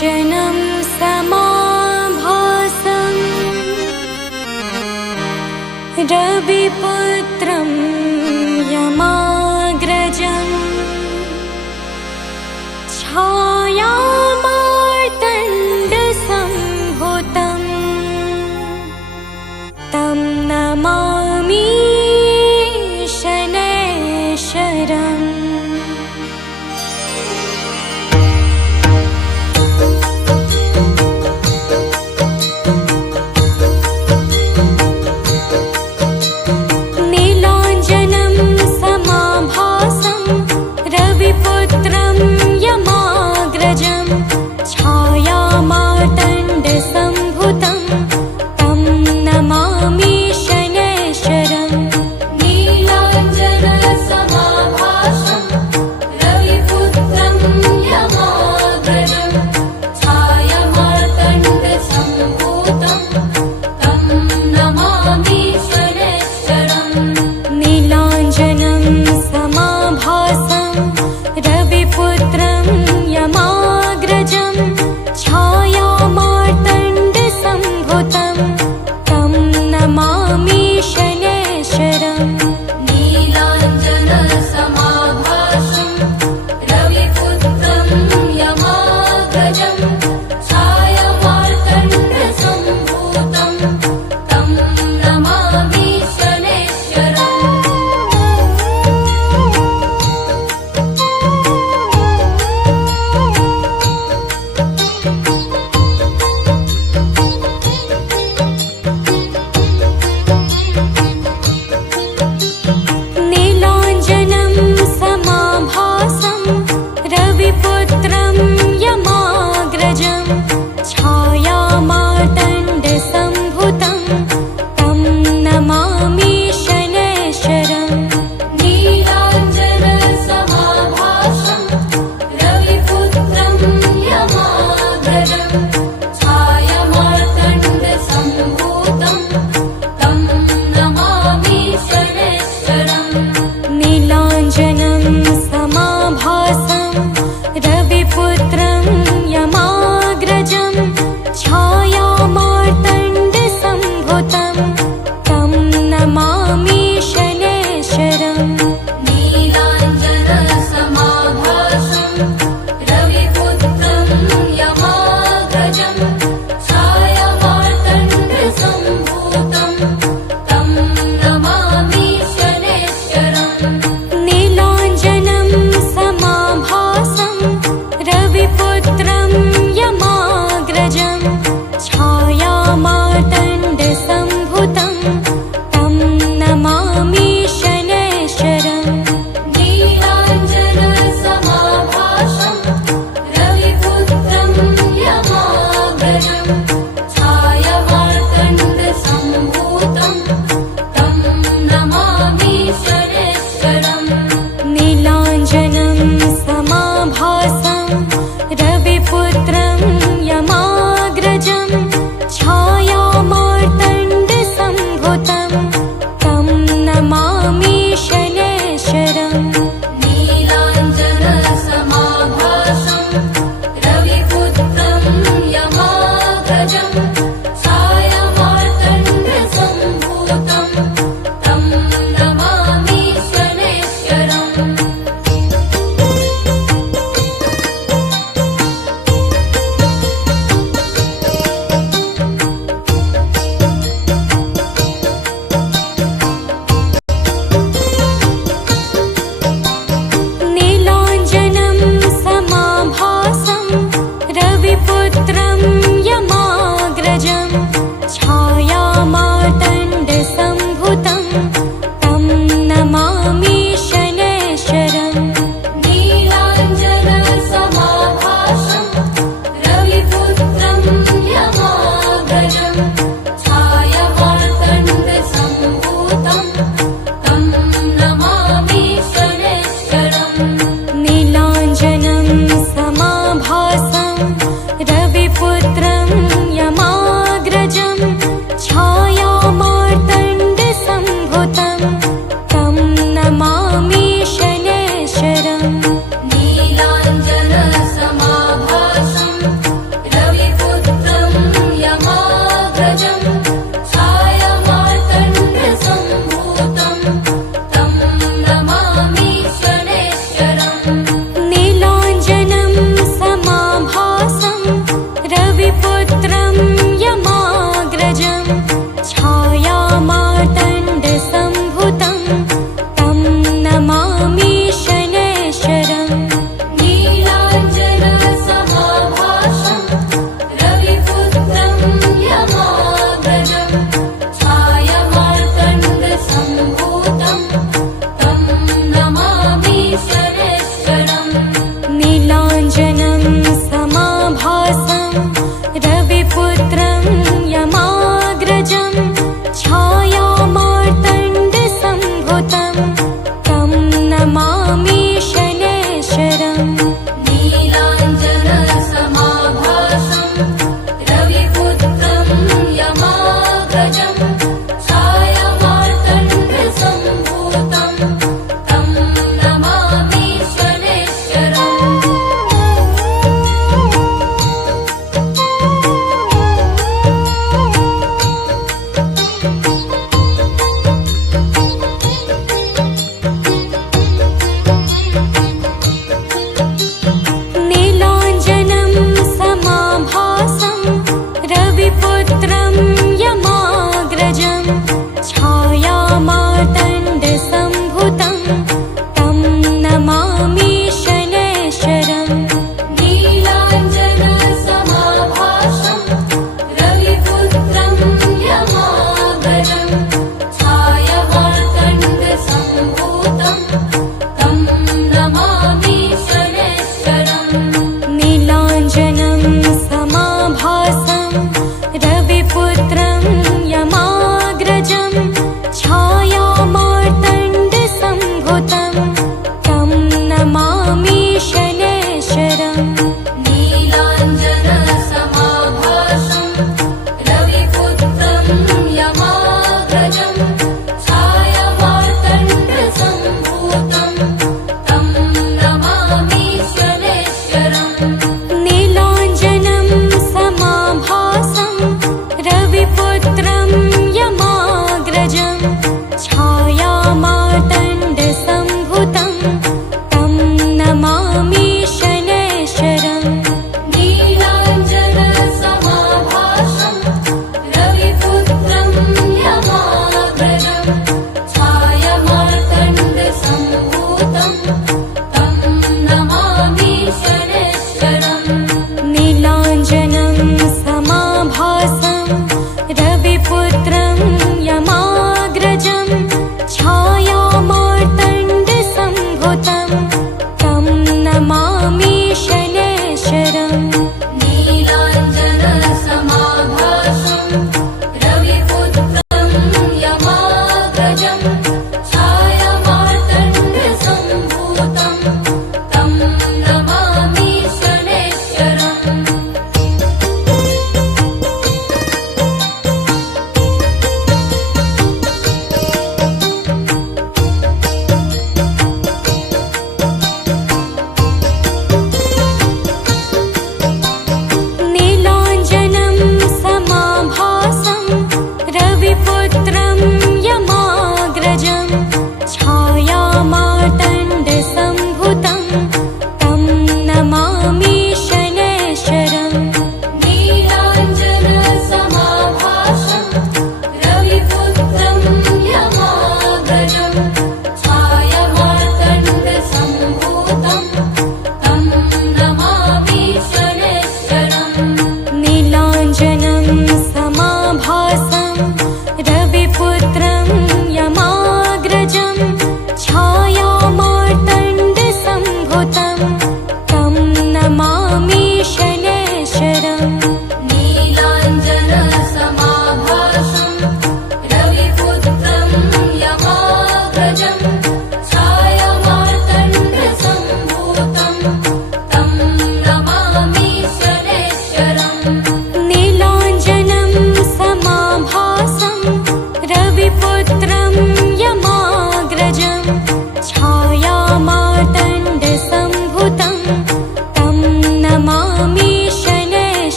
काञ्चनं समाभासं रविपुत्रं यमाग्रजं छायामार्तण्डसम्भूतं तं नमामि शनैश्वरम्।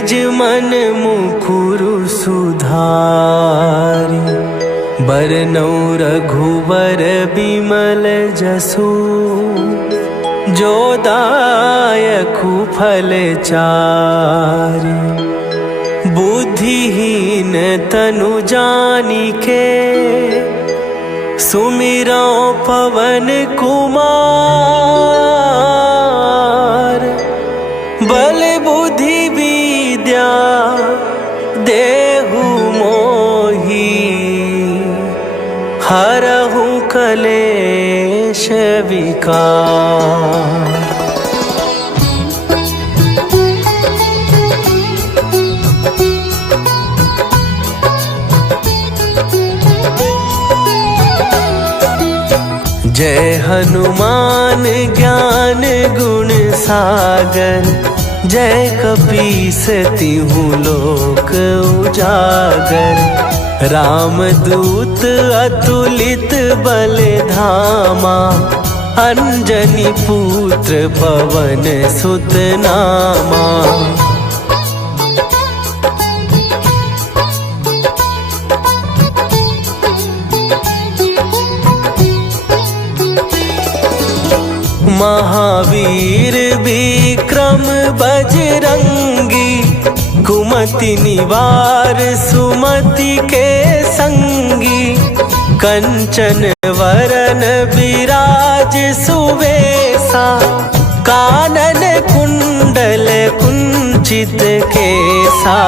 निज मन मुकुरु सुधारि, बरनउँ रघुवर बिमल जसु, जो दायकु फल चारि। बुद्धिहीन तनु जानिके, सुमिरौ पवन कुमार। बल बुद्धि विद्या देहु मोहि, हरहु कलेश विकार। जय हनुमान ज्ञान गुण सागर, जय कपीस तिहु लोक उजागर। रामदूत अतुलित बल धामा, अंजनी पुत्र पवन सुत नामा। महावीर विक्रम बजरंगी, कुमति निवार सुमति के संगी। कंचन वरन विराज सुवेसा, कानन कुंडल कुंचित केसा।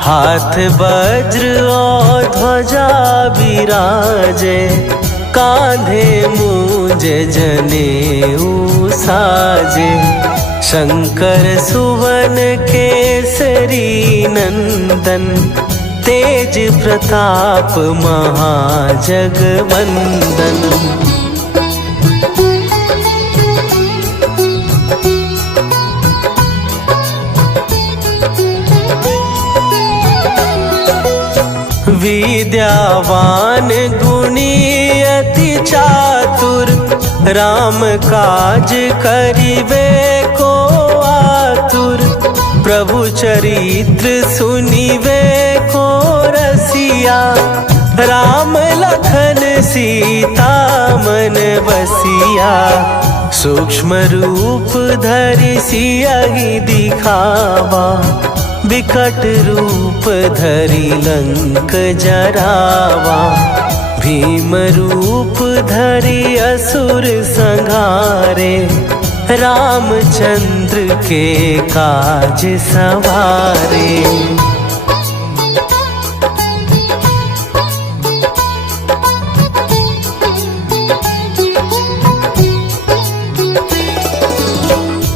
हाथ वज्र और ध्वजा विराजे, कांधे मूंज जनेऊ साजे। शंकर सुवन केसरी नंदन, तेज प्रताप महाजगवंदन। विद्यावान गुणी अति चातुर, राम काज करिबे को आतुर। प्रभु चरित्र सुनिबे को रसिया, राम लखन सीता मन बसिया। सूक्ष्म रूप धरि सियहि दिखावा, विकट रूप धरि लंक जरावा। भीम रूप धरि असुर संहारे, रामचंद्र के काज सवारे।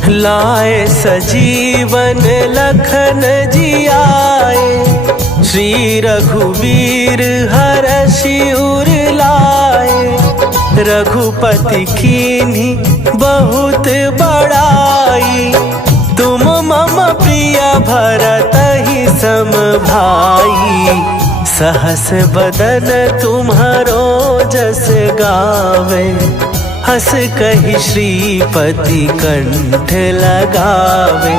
लाए सजीवन लखन जियाए, श्री रघुवीर हरषि उर लाए। रघुपति कीन्ही बहुत बड़ाई, तुम मम प्रिय भरतहि सम भाई। सहस बदन तुम्हारो जस गावे, हस कहि श्रीपति कंठ लगावे।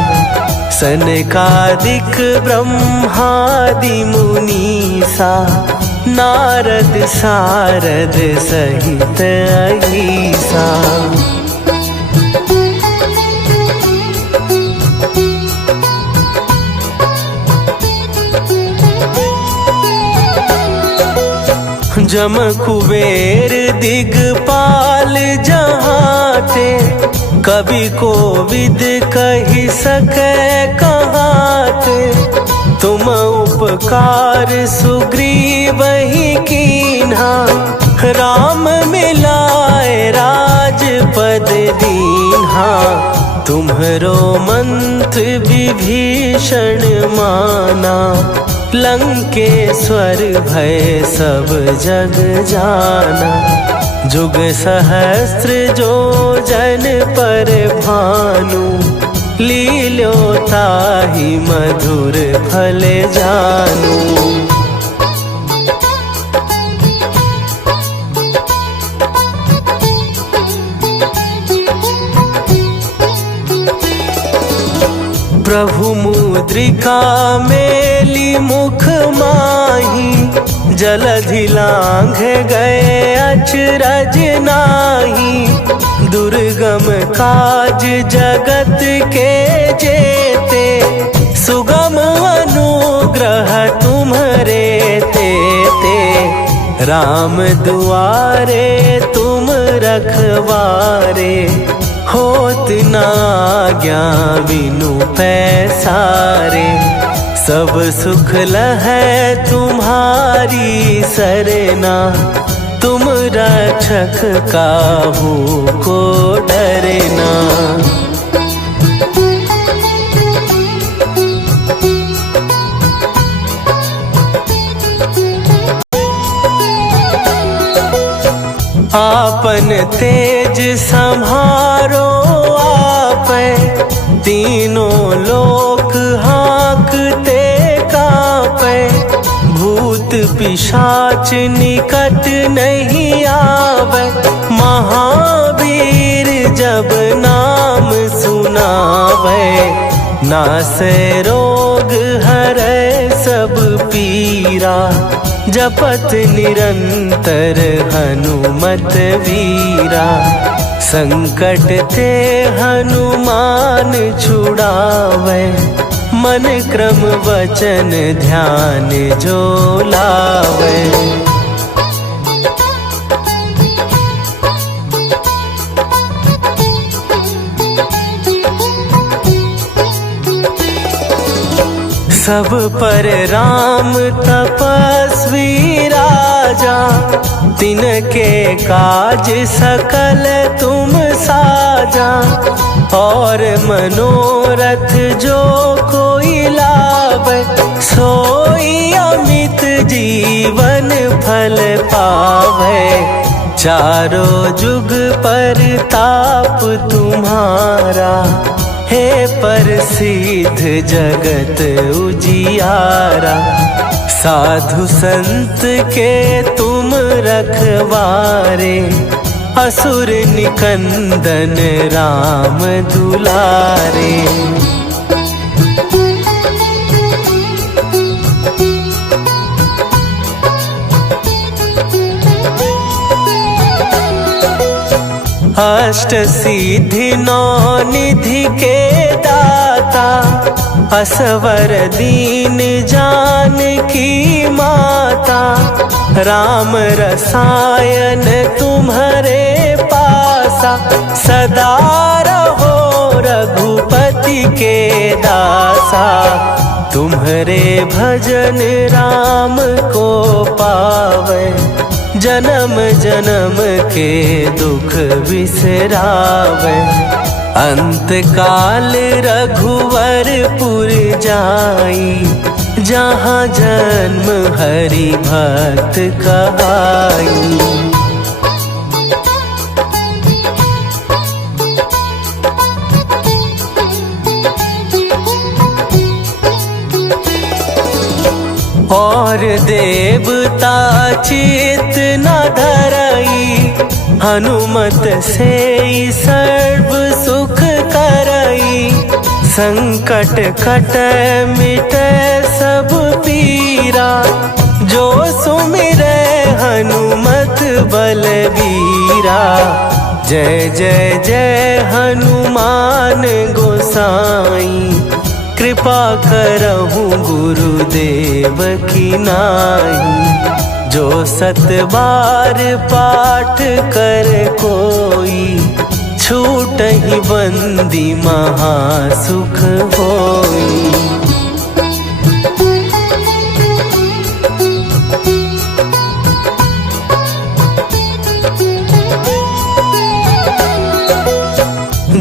सनकादिक ब्रह्मादि मुनीसा, नारद सारद सहित अहीसा। जम कुबेर दिगपाल जहाते, कवि कोविद कहि सकै कहाते। तुम उपकार सुग्रीवहि कीन्हा, राम मिलाए राजपद दीन्हा। तुम्हरो मंत्र विभीषण माना, लंकेश्वर भय सब जग जाना। जुग सहस्त्र जो जन पर भानु, लील्यो ताहि मधुर फल जानू। प्रभु मुद्रिका मेली मुख माही, जलधि लांघ गए अचरज नाही। दुर्गम काज जगत के जेते, सुगम अनुग्रह तुम्हरे तेते। राम दुआरे तुम रखवारे, होत ना आज्ञा बिनु पैसारे। सब सुख लहै तुम्हारी सरना, तुम रक्षक काहू को डरना। आपन तेज सम्हारो आपै, तीनों लोक हाँकते कांपै। भूत पिशाच निकट नहीं आवे, महावीर जब नाम सुनावे। नासै रोग हरै सब पीरा, जपत निरंतर हनुमत वीरा। संकट ते हनुमान छुड़ावे, मन क्रम वचन ध्यान जो लावे। सब पर राम तपस्वी राजा, तिनके काज सकल तुम साजा। और मनोरथ जो कोई लावे, सोई अमित जीवन फल पावे। चारों जुग पर ताप तुम्हारा, हे प्रसिद्ध जगत उजियारा। साधु संत के तुम रखवारे, असुर निकंदन राम दुलारे। अष्ट सिद्धि नौ निधि के दाता, असवर दीन जानकी माता। राम रसायन तुम्हारे पासा, सदा रहो रघुपति के दासा। तुम्हारे भजन राम को पावे, जन्म जन्म के दुख बिसरावे। अंत काल रघुवरपुर जाई, जहाँ जन्म हरि भक्त कहाई। और देवता चित न धरई, हनुमत से सर्व सुख करई। संकट कटै मिटै सब पीरा, जो सुमिरै हनुमत बलबीरा। जय जय जय हनुमान गोसाई, कृपा करहु गुरुदेव की नाई। जो सत बार पाठ कर कोई, छूटहि बंदी महासुख होई।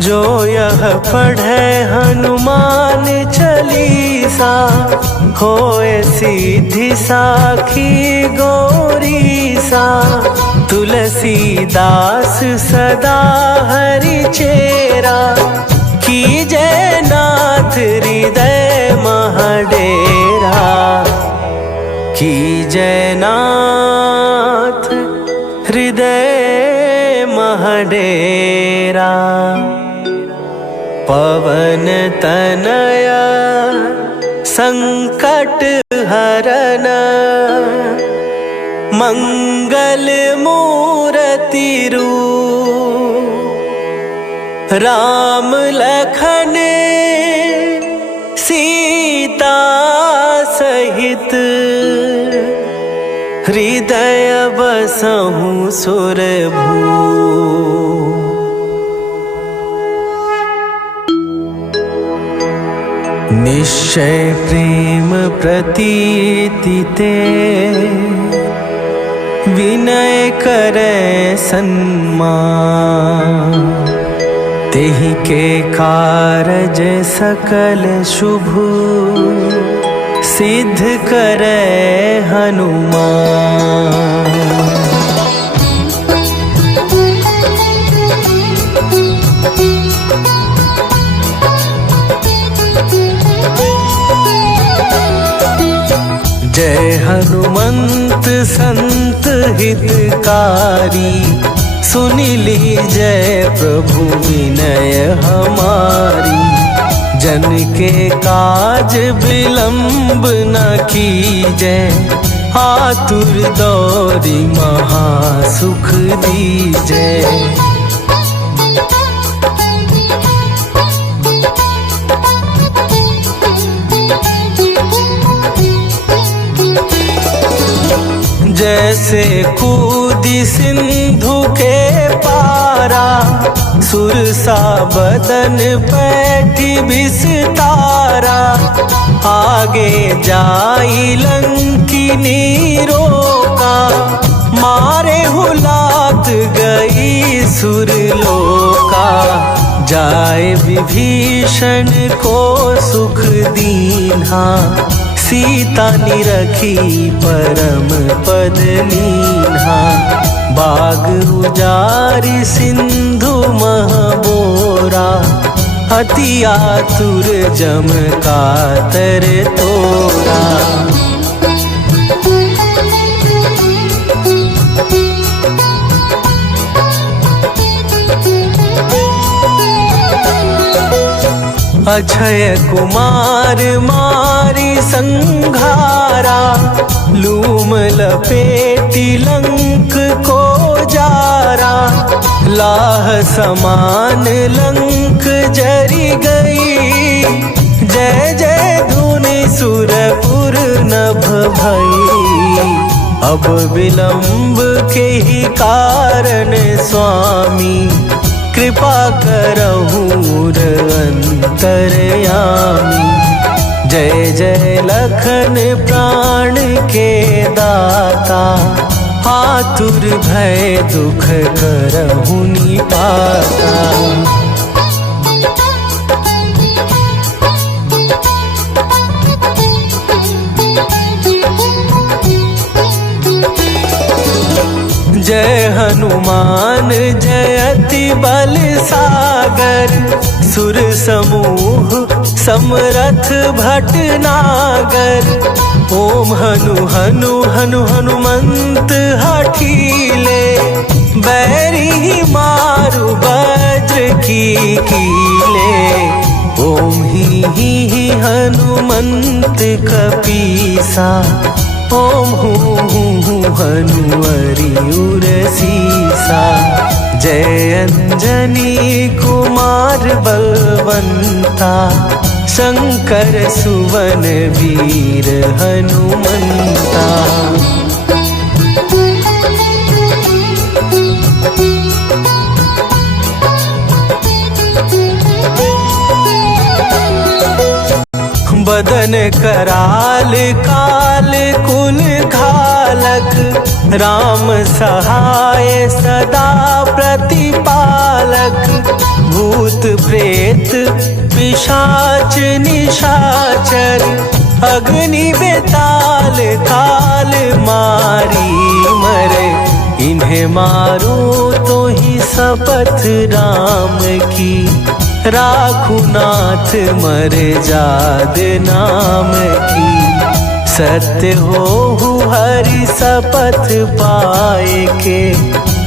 जो यह पढ़े हनुमान चालीसा, होए सीधी साखी गौरीसा। तुलसीदास सदा हरि चेरा, कीजय नाथ हृदय महडेरा। कीजय नाथ हृदय महडेरा। पवन तनया संकट हरन मंगल मूर्ति रूप राम लखन सीता सहित हृदय बसहु सुरभू। निश्चय प्रेम प्रतीति ते विनय करे सन्मान। तेहि के कारज सकल शुभ सिद्ध करे हनुमान। जय हनुमंत संत हितकारी, सुनि लीजय प्रभु विनय हमारी। जन के काज विलंब न कीजय, आतुर दौरी महासुख दीजय। जैसे कूदी सिंधु के पारा, सुरसा बदन पैठी विस्तारा। आगे जाई लंकिनी रोका, मारे हुलात गई सुरलोका। जाए विभीषण को सुख दीन्हा, सीता निरखी परम पद लीन्हा। बाग उजारि सिंधु महबोरा, अति आतुर जम कातर तोरा। अक्षय कुमार मारी संघारा, लूम लपेटी लंक को जारा। लाह समान लंक जरी गई, जय जय धुनि सुरपुर नभ भई। अब विलंब के ही कारण स्वामी, कृपा करहु अंतरयामी। जय जय लखन प्राण के दाता, आतुर भय दुख करहु निपाता। जय हनुमान जयति बल सागर, सुर समूह समरथ भटनागर। ओम हनु हनु हनु हनुमंत हठीले, बैरी मारु वज्र की कीले। ओम ही हनुमंत कपीसा, ओम हूँ हनुमरि उर सीसा। जय अंजनी कुमार बलवंता, शंकर सुवन वीर हनुमंता। बदन कराल काल कुल घालक, राम सहाय सदा प्रतिपालक। भूत प्रेत पिशाच निशाचर, अग्नि बेताल काल मारी मरे। इन्हें मारो तो ही शपथ राम की, राखू नाथ मर जाद नाम की। सत्य हो हरि शपथ पाए के,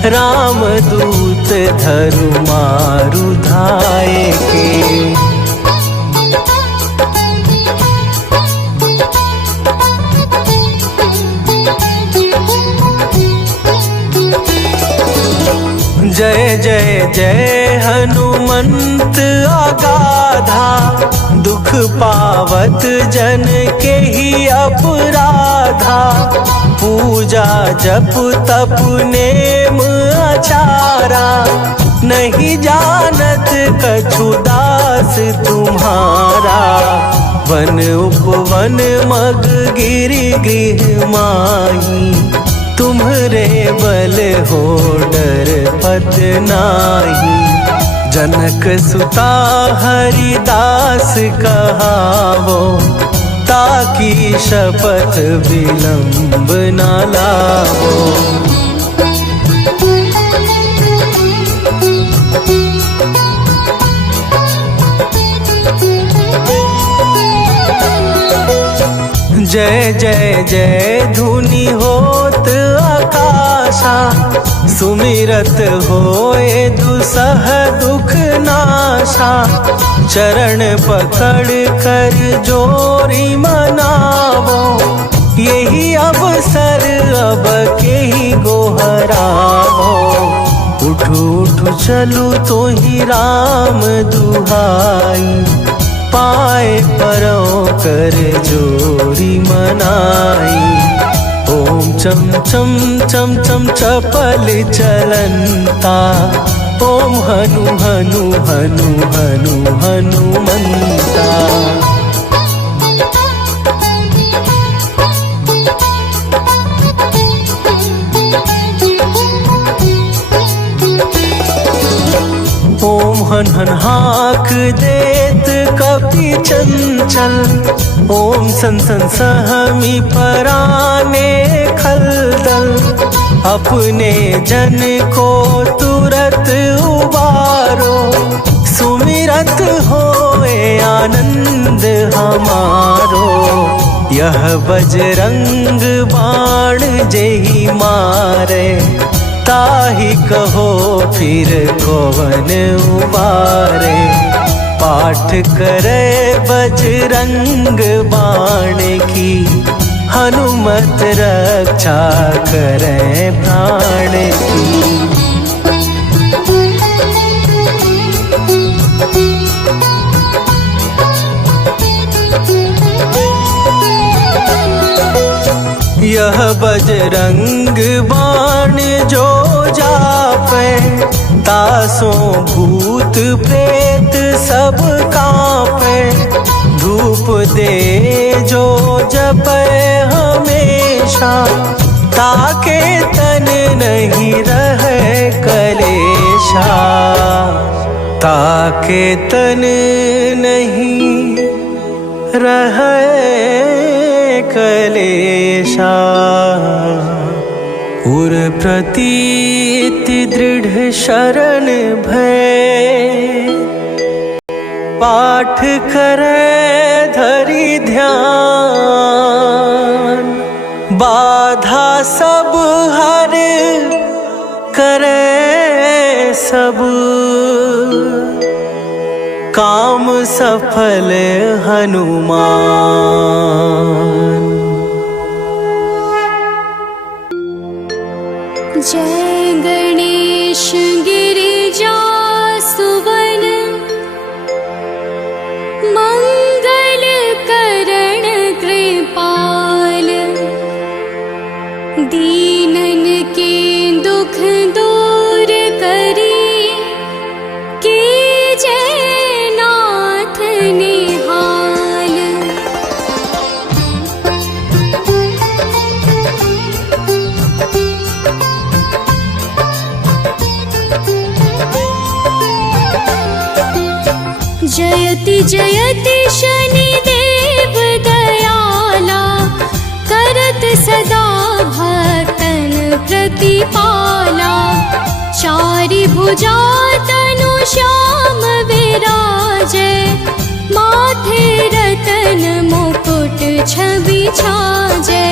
राम दूत धरु मारु धाए के। जय हनुमंत अगाधा, दुख पावत जन के ही अपराधा। पूजा जप तप नेम आचारा, नहीं जानत कछु दास तुम्हारा। वन उपवन मग गिरि गृह माही, तुम्हरे बल हो डर पत नाही। जनक सुता हरिदास कहावो, ताकि शपथ विलंब न लावो। जय जय जय धुनि होत आकाशा, सुमिरत होए दुसह दुख नाशा। चरण पकड़ कर जोरी मनावो, यही अवसर अब के ही गोहरावो। उठू उठू चलू तो ही राम दुहाई, पाए परों कर जोरी मनाई। ओम चम चम चम चम चपल चलंता, ओम हनु हनु हनु हनु हनुमंता। ओम हन हन हाक देत कपि चंचल, ओम सन सन सहमी पराने खलदल। अपने जन को तुरत उबारो, सुमिरत होए आनंद हमारो। यह बजरंग बाण जेहि मारे, ताहि कहो फिर कौन उबारे। पाठ करे बजरंग बाण की, हनुमत रक्षा करे प्राण की। यह बजरंग बाण जो जापे, तासों भूत प्रेत सब कांपे। धूप दे जो जपे हमेशा, ताके तन नहीं रहे कलेशा। ताके तन नहीं रहे कलेशा। उर प्रतीति दृढ़ शरण भय, पाठ करे धरि ध्यान। बाधा सब हर करे सब, काम सफल हनुमान। जय गणेश गिरिजा सुवन, मंगल करण कृपाल। दीनन के दुख दूर करी, कीजय नाथ निहाल। जयति जयति शनिदेव दयाला, करत सदा भक्तन प्रतिपाला। चारि भुजा तनु श्याम विराजे, माथे रतन मुकुट छवि छाजे।